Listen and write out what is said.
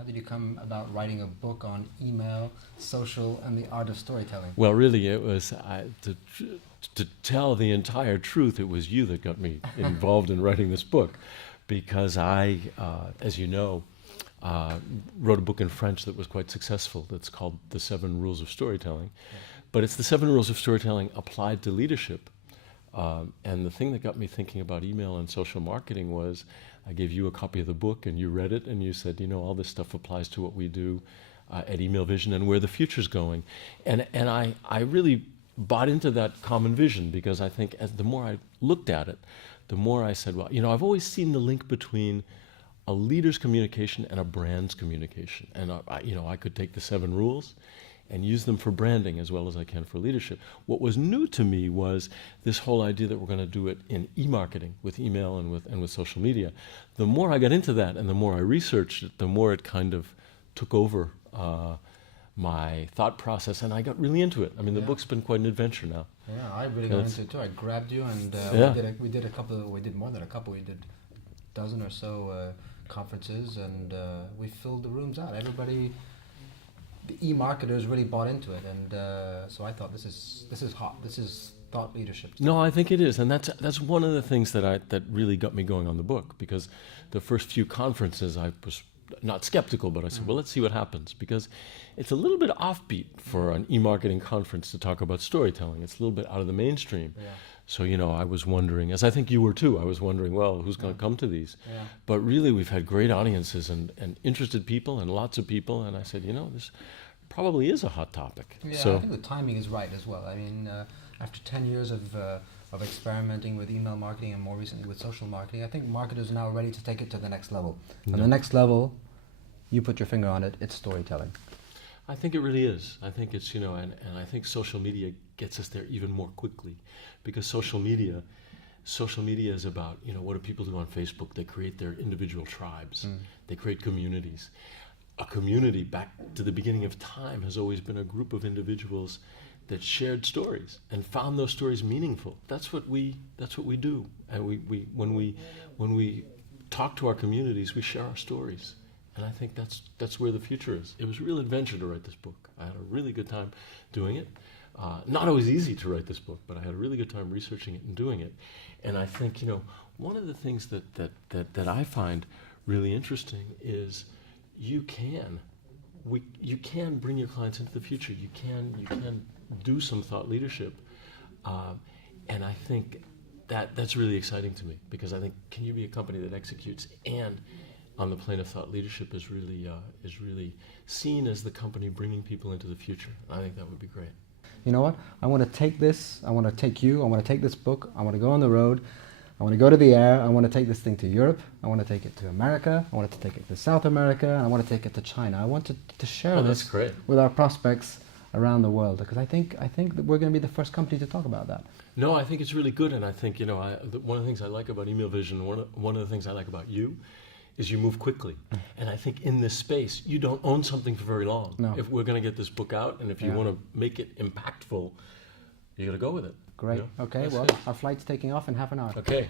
How did you come about writing a book on email, social, and the art of storytelling? Well, really, it was to tell the entire truth. It was you that got me involved in writing this book, because I, as you know, wrote a book in French that was quite successful. That's called The 7 Rules of Storytelling. Yeah. But it's the 7 Rules of Storytelling applied to leadership. And the thing that got me thinking about email and social marketing was I gave you a copy of the book and you read it and you said, all this stuff applies to what we do at Email Vision and where the future's going. And I really bought into that common vision, because I think the more I looked at it, the more I said, well, I've always seen the link between a leader's communication and a brand's communication. And I could take the 7 rules and use them for branding as well as I can for leadership. What was new to me was this whole idea that we're going to do it in e-marketing with email and with social media. The more I got into that and the more I researched it, the more it kind of took over my thought process, and I got really into it. I mean, the book's been quite an adventure now. Yeah, I really got into it too. I grabbed you, and we did a couple. We did more than a couple. We did a dozen or so conferences, and we filled the rooms out. Everybody, the e-marketers really bought into it, and so I thought this is hot. This is thought leadership. No, I think it is, and that's one of the things that really got me going on the book, because the first few conferences I was not skeptical, but I said, well, let's see what happens, because it's a little bit offbeat for an e-marketing conference to talk about storytelling. It's a little bit out of the mainstream. Yeah. So, I was wondering, as I think you were too, I was wondering, well, who's going to come to these? Yeah. But really, we've had great audiences and interested people and lots of people, and I said, this probably is a hot topic. Yeah, so I think the timing is right as well. I mean, after 10 years of experimenting with email marketing and more recently with social marketing, I think marketers are now ready to take it to the next level. And the next level, you put your finger on it, it's storytelling. I think it really is. I think it's, and I think social media gets us there even more quickly, because social media is about, what do people do on Facebook? They create their individual tribes. They create communities. A community, back to the beginning of time, has always been a group of individuals that shared stories and found those stories meaningful. That's what we do. And when we talk to our communities, we share our stories. And I think that's where the future is. It was a real adventure to write this book. I had a really good time doing it. Not always easy to write this book, but I had a really good time researching it and doing it. And I think, one of the things that I find really interesting is you can bring your clients into the future. You can do some thought leadership, and I think that's really exciting to me, because I think, can you be a company that executes and on the plane of thought leadership is really seen as the company bringing people into the future? I think that would be great. You know what? I want to take this. I want to take you. I want to take this book. I want to go on the road. I want to go to the air. I want to take this thing to Europe. I want to take it to America. I want to take it to South America. And I want to take it to China. I want to share this with our prospects around the world, because I think that we're going to be the first company to talk about that. No, I think it's really good, and I think one of the things I like about Email Vision, one of the things I like about you, is you move quickly. And I think in this space, you don't own something for very long. No. If we're going to get this book out, and if you want to make it impactful, you got to go with it. Great. Okay. Well, our flight's taking off in half an hour. Okay.